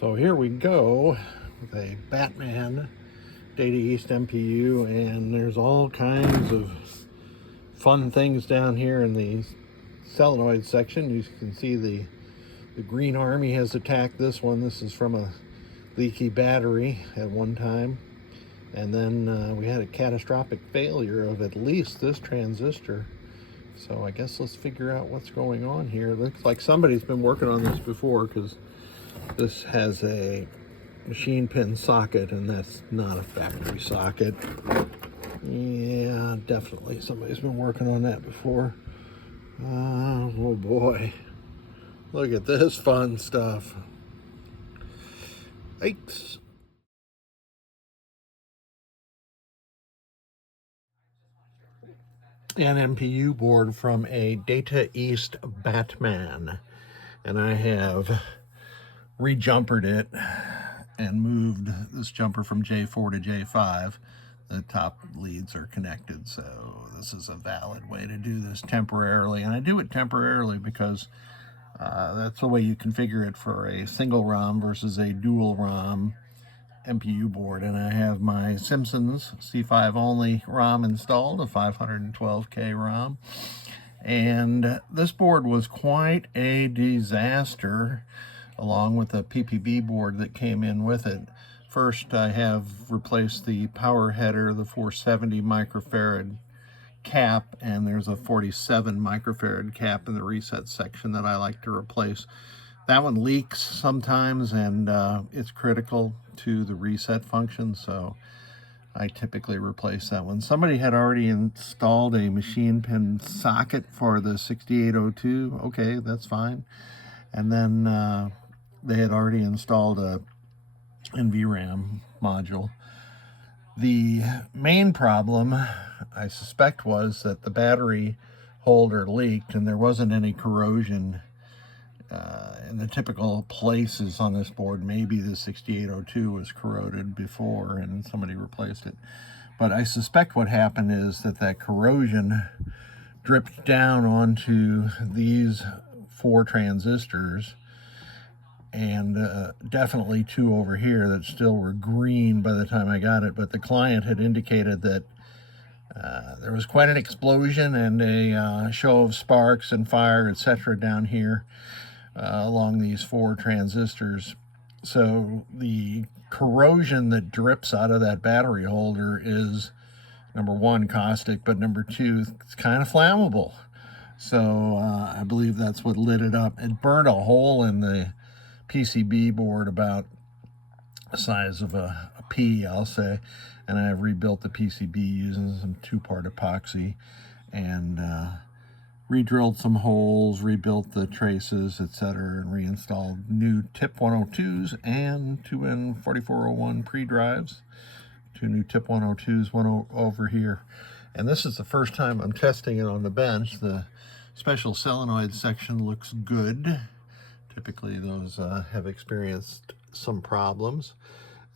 So here we go with a Batman Data East MPU, and there's all kinds of fun things down here in the solenoid section. You can see the Green Army has attacked this one. This is from a leaky battery at one time. And then we had a catastrophic failure of at least this transistor. So I guess let's figure out what's going on here. It looks like somebody's been working on this before, because this has a machine pin socket, and that's not a factory socket. Yeah, definitely somebody's been working on that before. Oh boy. Look at this fun stuff. Yikes. An MPU board from a Data East Batman, and I have rejumpered it and moved this jumper from J4 to J5. The top leads are connected, so this is a valid way to do this temporarily. And I do it temporarily because that's the way you configure it for a single ROM versus a dual ROM MPU board. And I have my Simpsons C5 only ROM installed, a 512K ROM. And this board was quite a disaster, along with a PPB board that came in with it. First, I have replaced the power header, the 470 microfarad cap, and there's a 47 microfarad cap in the reset section that I like to replace. That one leaks sometimes, and it's critical to the reset function, so I typically replace that one. Somebody had already installed a machine pin socket for the 6802. Okay, that's fine. And then they had already installed a NVRAM module. The main problem, I suspect, was that the battery holder leaked, and there wasn't any corrosion in the typical places on this board. Maybe the 6802 was corroded before and somebody replaced it. But I suspect what happened is that corrosion dripped down onto these 4 transistors, and definitely 2 over here that still were green by the time I got it. But the client had indicated that there was quite an explosion and a show of sparks and fire, etc. down here along these 4 transistors. So the corrosion that drips out of that battery holder is, number 1, caustic, but number 2, it's kind of flammable. So I believe that's what lit it up. It burned a hole in the PCB board about the size of a pea, I'll say, and I have rebuilt the PCB using some 2-part epoxy, and re-drilled some holes, rebuilt the traces, etc., and reinstalled new TIP 102s and 2N4401 pre-drives. 2 new TIP 102s went over here. And this is the first time I'm testing it on the bench. The special solenoid section looks good. Typically those have experienced some problems.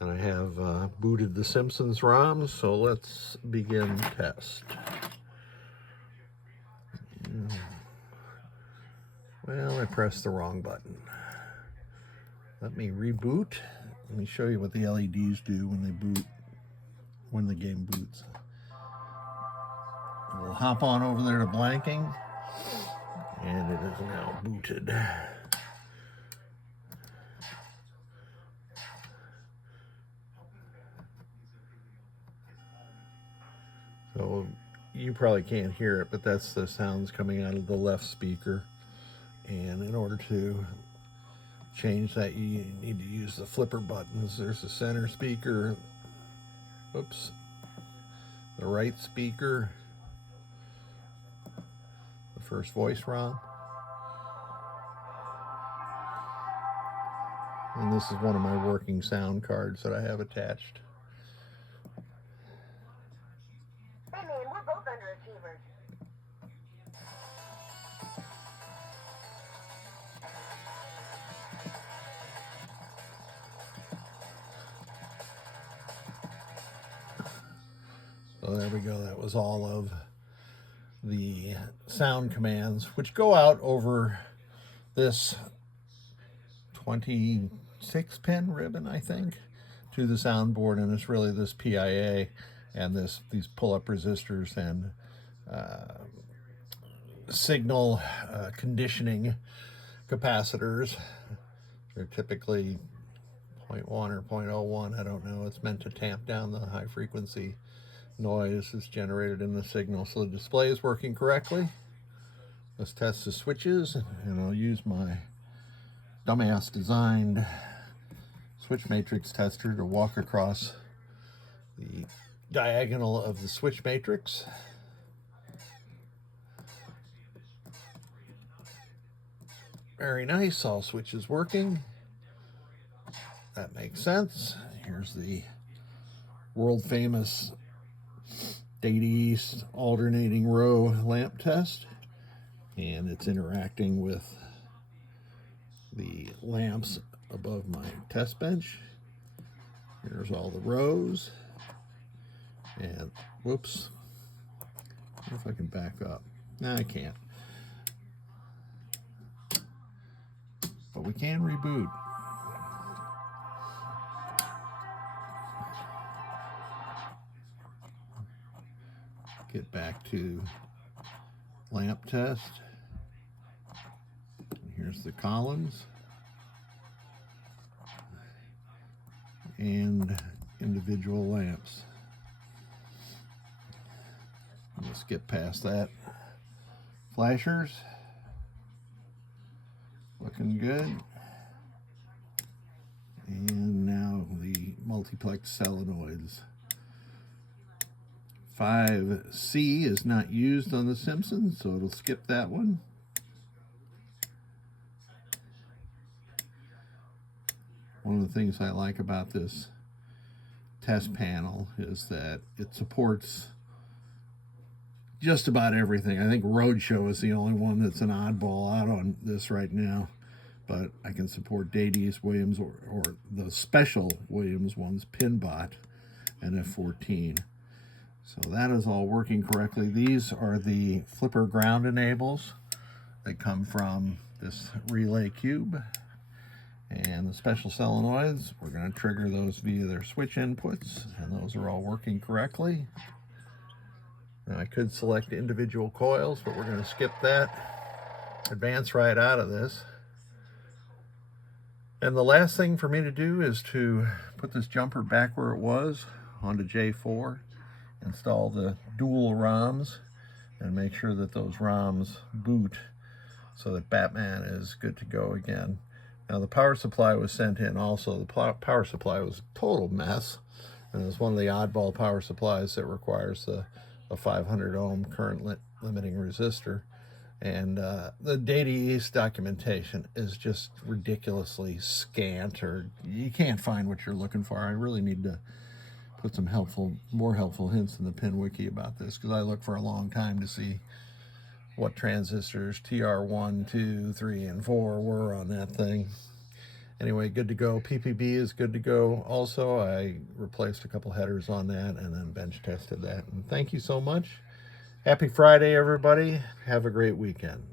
And I have booted the Simpsons ROM, so let's begin test. Well, I pressed the wrong button. Let me reboot. Let me show you what the LEDs do when they boot, when the game boots. We'll hop on over there to blanking, and it is now booted. So you probably can't hear it, but that's the sounds coming out of the left speaker. And in order to change that, you need to use the flipper buttons. There's the center speaker, oops, the right speaker, the first voice ROM, and this is one of my working sound cards that I have attached. Hey man, we're both underachievers. So there we go. That was all of the sound commands, which go out over this 20 6-pin ribbon, I think, to the soundboard, and it's really this PIA and these pull-up resistors and signal conditioning capacitors. They're typically 0.1 or 0.01, I don't know. It's meant to tamp down the high frequency noise that's generated in the signal. So the display is working correctly. Let's test the switches, and I'll use my dumbass designed switch matrix tester to walk across the diagonal of the switch matrix. Very nice, all switches working. That makes sense. Here's the world famous Data East alternating row lamp test, and it's interacting with the lamps above my test bench. Here's all the rows, and whoops, I wonder if I can back up. No, I can't, but we can reboot. Get back to lamp test. Here's the columns and individual lamps. Let's skip past that. Flashers, looking good. And now the multiplex solenoids. 5C is not used on the Simpsons, so it'll skip that one. One of the things I like about this test panel is that it supports just about everything. I think Roadshow is the only one that's an oddball out on this right now, but I can support Data East Williams or the special Williams ones, Pinbot and F14. So that is all working correctly. These are the flipper ground enables that come from this relay cube. And the special solenoids, we're going to trigger those via their switch inputs, and those are all working correctly. Now I could select individual coils, but we're going to skip that, advance right out of this. And the last thing for me to do is to put this jumper back where it was onto J4, install the dual ROMs, and make sure that those ROMs boot so that Batman is good to go again. Now the power supply was sent in also. The power supply was a total mess, and it's one of the oddball power supplies that requires a 500 ohm current limiting resistor. And the Data East documentation is just ridiculously scant, or you can't find what you're looking for. I really need to put some more helpful hints in the pin wiki about this, because I looked for a long time to see what transistors TR1, 2, 3, and 4 were on that thing. Anyway, good to go. PPB is good to go. Also, I replaced a couple headers on that and then bench tested that. And thank you so much. Happy Friday, everybody. Have a great weekend.